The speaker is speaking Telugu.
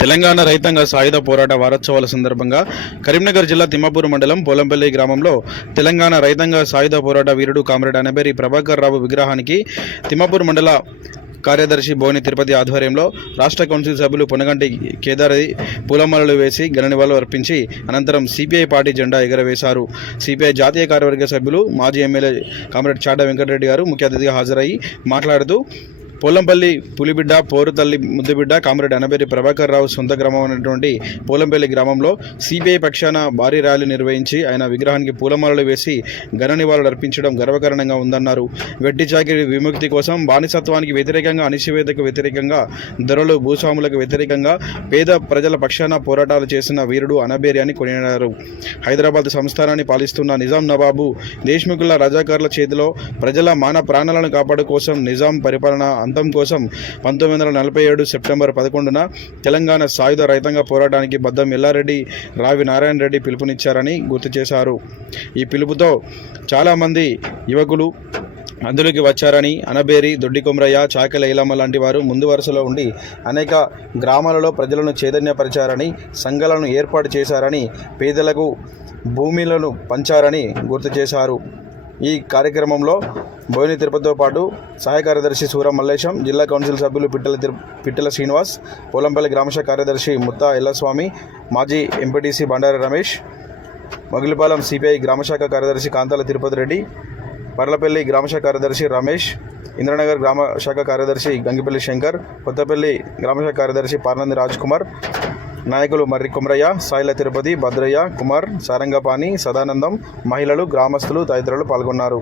తెలంగాణ రైతాంగ సాయుధ పోరాట వారోత్సవాల సందర్భంగా కరీంనగర్ జిల్లా తిమ్మాపూర్ మండలం పోలంపల్లి గ్రామంలో తెలంగాణ రైతాంగ సాయుధ పోరాట వీరుడు కామ్రేడ్ అనబేరి ప్రభాకర్ రావు విగ్రహానికి తిమ్మాపూర్ మండల కార్యదర్శి భోని తిరుపతి ఆధ్వర్యంలో రాష్ట్ర కౌన్సిల్ సభ్యులు పొనగంటి కేదారి పూలమాలలు వేసి ఘన నివాళులు అర్పించి అనంతరం సిపిఐ పార్టీ జెండా ఎగరవేశారు. సిపిఐ జాతీయ కార్యవర్గ సభ్యులు మాజీ ఎమ్మెల్యే కామ్రేడ్ చాట వెంకటరెడ్డి గారు ముఖ్య అతిథిగా హాజరయ్యి మాట్లాడుతూ పోలంపల్లి పులిబిడ్డ పోరుతల్లి ముద్దుబిడ్డ కామ్రేడ్ అనబేరి ప్రభాకర్ రావు సొంత గ్రామం అనేటువంటి పోలంపల్లి గ్రామంలో సిపిఐ పక్షాన భారీ ర్యాలీ నిర్వహించి ఆయన విగ్రహానికి పూలమాలలు వేసి ఘన నివాళులు అర్పించడం గర్వకారణంగా ఉందన్నారు. వెడ్డి చాకిరి విముక్తి కోసం బానిసత్వానికి వ్యతిరేకంగా అణిచివేతకు వ్యతిరేకంగా ధరలు భూస్వాములకు వ్యతిరేకంగా పేద ప్రజల పక్షాన పోరాటాలు చేసిన వీరుడు అనబేరి అని కొనియాడారు. హైదరాబాద్ సంస్థానాన్ని పాలిస్తున్న నిజాం నవాబు దేశ్ముఖుల రజాకారుల చేతిలో ప్రజల మాన ప్రాణాలను కాపాడు కోసం నిజాం పరిపాలన అంతం కోసం పంతొమ్మిది వందల నలభై ఏడు సెప్టెంబర్ పదకొండున తెలంగాణ సాయుధ రైతాంగ పోరాటానికి బద్దం ఎల్లారెడ్డి రావి నారాయణ రెడ్డి పిలుపునిచ్చారని గుర్తు చేశారు. ఈ పిలుపుతో చాలామంది యువకులు అందులోకి వచ్చారని అనబేరి దొడ్డి కొమరయ్య చాకల ఇలమ్మ లాంటి వారు ముందు వరుసలో ఉండి అనేక గ్రామాలలో ప్రజలను చైతన్యపరిచారని సంఘాలను ఏర్పాటు చేశారని పేదలకు భూమిలను పంచారని గుర్తు చేశారు. ఈ కార్యక్రమంలో బోయిని తిరుపతితో పాటు సహాయ కార్యదర్శి సూర మల్లేశం జిల్లా కౌన్సిల్ సభ్యులు పిట్టల తిరు పిట్టల శ్రీనివాస్ పోలంపల్లి గ్రామశాఖ కార్యదర్శి ముత్తా ఎల్లస్వామి మాజీ ఎంపీటీసీ బండారి రమేష్ మగిలిపాలెం సిపిఐ గ్రామశాఖ కార్యదర్శి కాంతాల తిరుపతి రెడ్డి పర్లపల్లి గ్రామశాఖ కార్యదర్శి రమేష్ ఇంద్రనగర్ గ్రామ శాఖ కార్యదర్శి గంగిపల్లి శంకర్ కొత్తపల్లి గ్రామశాఖ కార్యదర్శి పార్నంది రాజ్ కుమార్ నాయకులు మర్రి కుమరయ్య సాయిల తిరుపతి భద్రయ్య కుమార్ సారంగపాణి సదానందం మహిళలు గ్రామస్తులు తదితరులు పాల్గొన్నారు.